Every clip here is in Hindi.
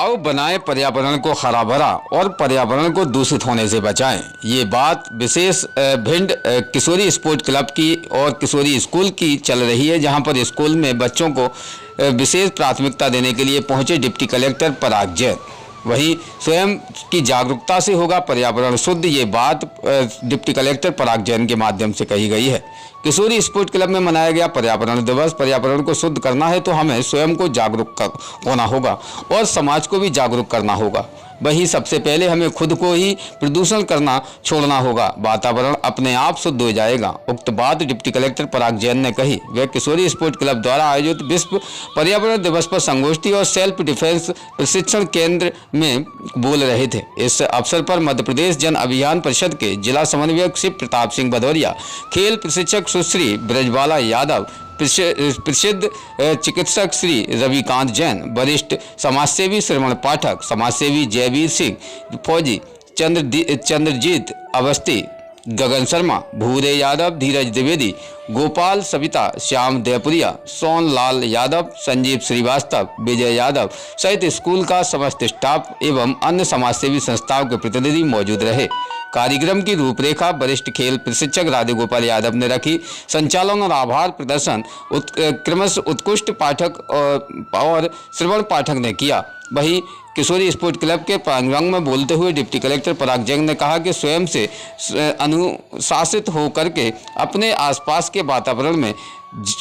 आओ बनाएं पर्यावरण को हरा भरा और पर्यावरण को दूषित होने से बचाएं। ये बात विशेष भिंड किशोरी स्पोर्ट क्लब की और किशोरी स्कूल की चल रही है, जहां पर स्कूल में बच्चों को विशेष प्राथमिकता देने के लिए पहुंचे डिप्टी कलेक्टर पराग जैन। वहीं स्वयं की जागरूकता से होगा पर्यावरण शुद्ध, ये बात डिप्टी कलेक्टर पराग जैन के माध्यम से कही गई है। किशोरी स्पोर्ट क्लब में मनाया गया पर्यावरण दिवस। पर्यावरण को शुद्ध करना है तो हमें स्वयं को जागरूक होना होगा और समाज को भी जागरूक करना होगा। वहीं सबसे पहले हमें खुद को ही प्रदूषण करना छोड़ना होगा, वातावरण अपने आप शुद्ध हो जाएगा। उक्त बात डिप्टी कलेक्टर पराग जैन ने कही। वे किशोरी स्पोर्ट क्लब द्वारा आयोजित विश्व पर्यावरण दिवस पर संगोष्ठी और सेल्फ डिफेंस प्रशिक्षण केंद्र में बोल रहे थे। इस अवसर पर मध्य प्रदेश जन अभियान परिषद के जिला समन्वयक शिव प्रताप सिंह भदौरिया, खेल प्रशिक्षक सुश्री ब्रजबाला यादव, प्रसिद्ध चिकित्सक श्री रविकांत जैन, वरिष्ठ समाजसेवी श्रवण पाठक, समाजसेवी जयवीर सिंह फौजी, चंद्रजीत अवस्थी, गगन शर्मा, भूरे यादव, धीरज द्विवेदी, गोपाल सविता, श्याम देवपुरिया, सोन लाल यादव, संजीव श्रीवास्तव, विजय यादव सहित स्कूल का समस्त स्टाफ एवं अन्य समाजसेवी संस्थाओं के प्रतिनिधि मौजूद रहे। कार्यक्रम की रूपरेखा वरिष्ठ खेल प्रशिक्षक राधे गोपाल यादव ने रखी। संचालन और आभार प्रदर्शन क्रमशः उत्कृष्ट पाठक और श्रवण पाठक ने किया। वहीं किशोरी स्पोर्ट क्लब के प्रांगण में बोलते हुए डिप्टी कलेक्टर पराग जैन ने कहा कि स्वयं से अनुशासित होकर के अपने आसपास के वातावरण में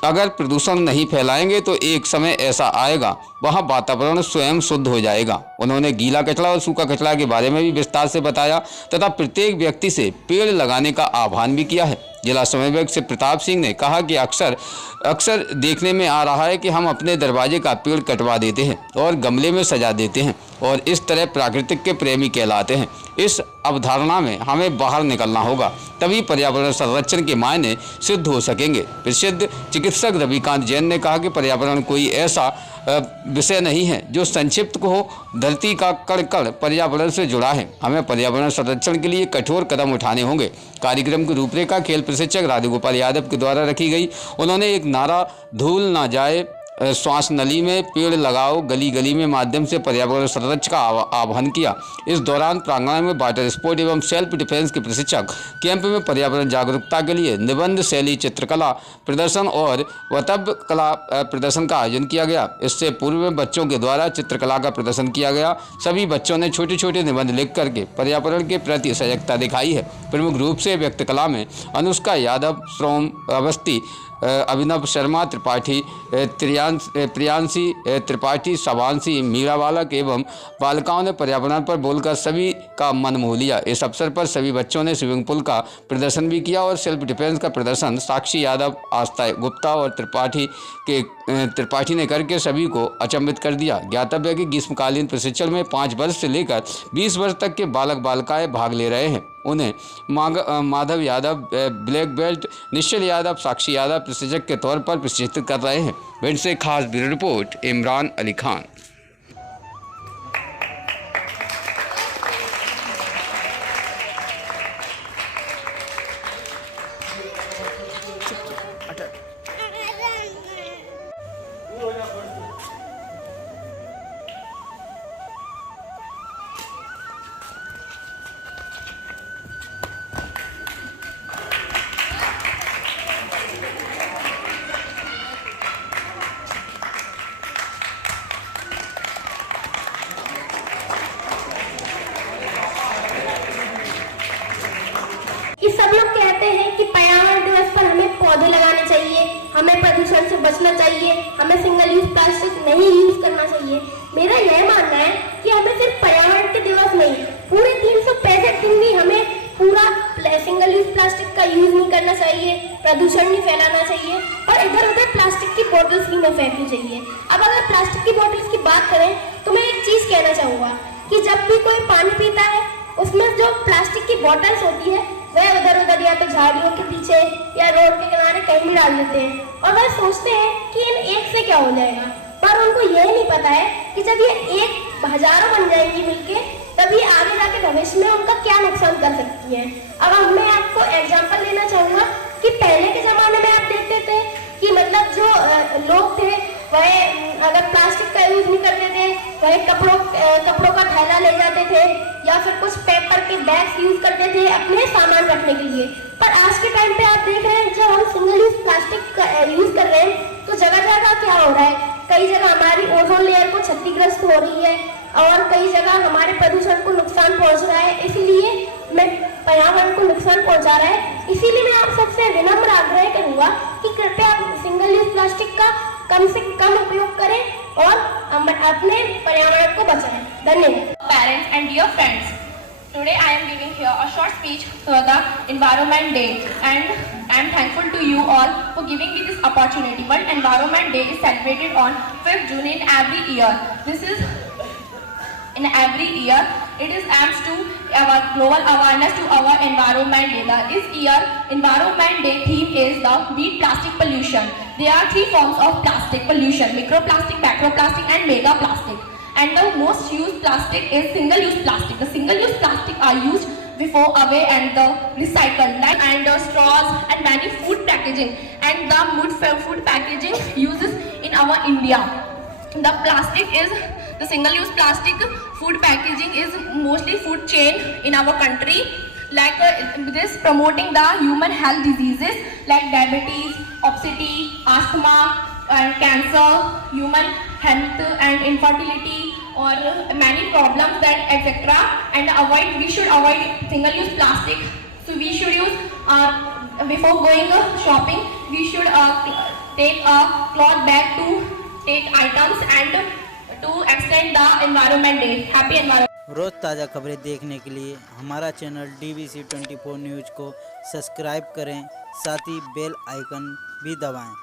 अगर प्रदूषण नहीं फैलाएंगे तो एक समय ऐसा आएगा वहाँ वातावरण स्वयं शुद्ध हो जाएगा। उन्होंने गीला कचरा और सूखा कचरा के बारे में भी विस्तार से बताया तथा प्रत्येक व्यक्ति से पेड़ लगाने का आह्वान भी किया है। जिला समन्वयक शिव प्रताप सिंह ने कहा कि अक्सर देखने में आ रहा है कि हम अपने दरवाजे का पेड़ कटवा देते हैं और गमले में सजा देते हैं और इस तरह प्राकृतिक के प्रेमी कहलाते हैं। इस अवधारणा में हमें बाहर निकलना होगा, तभी पर्यावरण संरक्षण के मायने सिद्ध हो सकेंगे। प्रसिद्ध चिकित्सक रविकांत जैन ने कहा कि पर्यावरण कोई ऐसा विषय नहीं है जो संक्षिप्त को हो, धरती का कण कण पर्यावरण से जुड़ा है। हमें पर्यावरण संरक्षण के लिए कठोर कदम उठाने होंगे। कार्यक्रम की रूपरेखा खेल प्रशिक्षक राधे गोपाल यादव के द्वारा रखी गई। उन्होंने एक नारा धूल ना जाए श्वास नली में पेड़ लगाओ गली गली में माध्यम से पर्यावरण संरक्षण का आह्वान किया। इस दौरान प्रांगण में वाटर स्पोर्ट एवं सेल्फ डिफेंस के प्रशिक्षक कैंप में पर्यावरण जागरूकता के लिए निबंध शैली चित्रकला प्रदर्शन और वक्तव्य कला प्रदर्शन का आयोजन किया गया। इससे पूर्व में बच्चों के द्वारा चित्रकला का प्रदर्शन किया गया। सभी बच्चों ने छोटे छोटे निबंध लिख करके पर्यावरण के प्रति सजगता दिखाई है। प्रमुख रूप से व्यक्त कला में अनुष्का यादव, श्रोम अवस्थी, अभिनव शर्मा त्रिपाठी, प्रियांशी त्रिपाठी, शबांशी, मीरा बालक एवं बालिकाओं ने पर्यावरण पर बोलकर सभी का मन मोह लिया। इस अवसर पर सभी बच्चों ने स्विमिंग पूल का प्रदर्शन भी किया और सेल्फ डिफेंस का प्रदर्शन साक्षी यादव, आस्था गुप्ता और त्रिपाठी ने करके सभी को अचंभित कर दिया। ज्ञातव्य है कि ग्रीष्मकालीन प्रशिक्षण में 5 वर्ष से लेकर 20 वर्ष तक के बालक बालिकाएं भाग ले रहे हैं। उन्हें माधव यादव ब्लैक बेल्ट, निश्चल यादव, साक्षी यादव प्रशिक्षक के तौर पर प्रशिक्षित कर रहे हैं। भिंड से खास ब्यूरो रिपोर्ट इमरान अली खान। सब लोग कहते हैं कि पर्यावरण दिवस पर हमें पौधे लगाने चाहिए, हमें प्रदूषण से बचना चाहिए, हमें सिंगल यूज प्लास्टिक नहीं यूज करना चाहिए। मेरा यह मानना है कि हमें सिर्फ पर्यावरण के दिवस नहीं, पूरे 365 दिन भी हमें पूरा सिंगल यूज प्लास्टिक का यूज नहीं करना चाहिए, प्रदूषण नहीं फैलाना चाहिए और इधर उधर प्लास्टिक की बोतल्स भी नहीं फेंकनी चाहिए। अब अगर प्लास्टिक की बोतल्स की बात करें तो मैं एक चीज कहना चाहूँगा कि जब भी कोई पानी पीता है उसमें जो प्लास्टिक की बोतल्स होती है वह उधर उधर या तो झाड़ियों के पीछे या रोड के किनारे कहीं भी डाल देते हैं और वह सोचते हैं कि इन एक से क्या हो जाएगा, पर उनको यह नहीं पता है कि जब ये एक हजारों बन जाएंगी मिलके तभी आगे जाके भविष्य में उनका क्या नुकसान कर सकती है। अब मैं आपको एग्जाम्पल लेना चाहूँगा कि पहले के ज़माने में आप देखते थे कि मतलब जो लोग थे वह अगर प्लास्टिक का यूज नहीं करते थे, वह कपड़ों का थैला ले जाते थे या फिर कुछ पेपर के बैग्स यूज करते थे अपने सामान रखने के लिए। पर आज के टाइम पे आप देख रहे हैं जब हम सिंगल यूज प्लास्टिक का यूज कर रहे हैं तो जगह जगह क्या हो रहा है, कई जगह हमारी ओजोन लेयर को क्षतिग्रस्त हो रही है और कई जगह हमारे प्रदूषण को नुकसान पहुंच रहा है, इसलिए पर्यावरण को नुकसान पहुंचा रहा है। इसीलिए मैं आप सबसे विनम्र आग्रह करूंगा कि कृपया आप सिंगल यूज प्लास्टिक का कम से कम उपयोग करें और अपने पर्यावरण को बचाएं। धन्यवाद। Parents and dear friends, today I am giving here a short speech for the Environment Day, and I am thankful to you all for giving me this opportunity. World Environment Day is celebrated on 5th June in every year. It is aims to our global awareness to our environment day. This year Environment Day theme is the beat plastic pollution. There are 3 forms of plastic pollution: microplastic, macroplastic and megaplastic. And the most used plastic is single-use plastic. The single-use plastic are used before away and the recycled, like and straws and many food packaging and the food packaging uses in our India. The single-use plastic food packaging is mostly food chain in our country, like this promoting the human health diseases like diabetes, obesity, asthma and cancer, human health and infertility or many problems that etc. And we should avoid single-use plastic. So we should use before going shopping, we should take a cloth bag to take items and to extend the Environment Day. Happy Environment. रोज़ ताज़ा खबरें देखने के लिए हमारा चैनल DBC 24 न्यूज़ को सब्सक्राइब करें, साथ ही बेल आइकन भी दबाएं।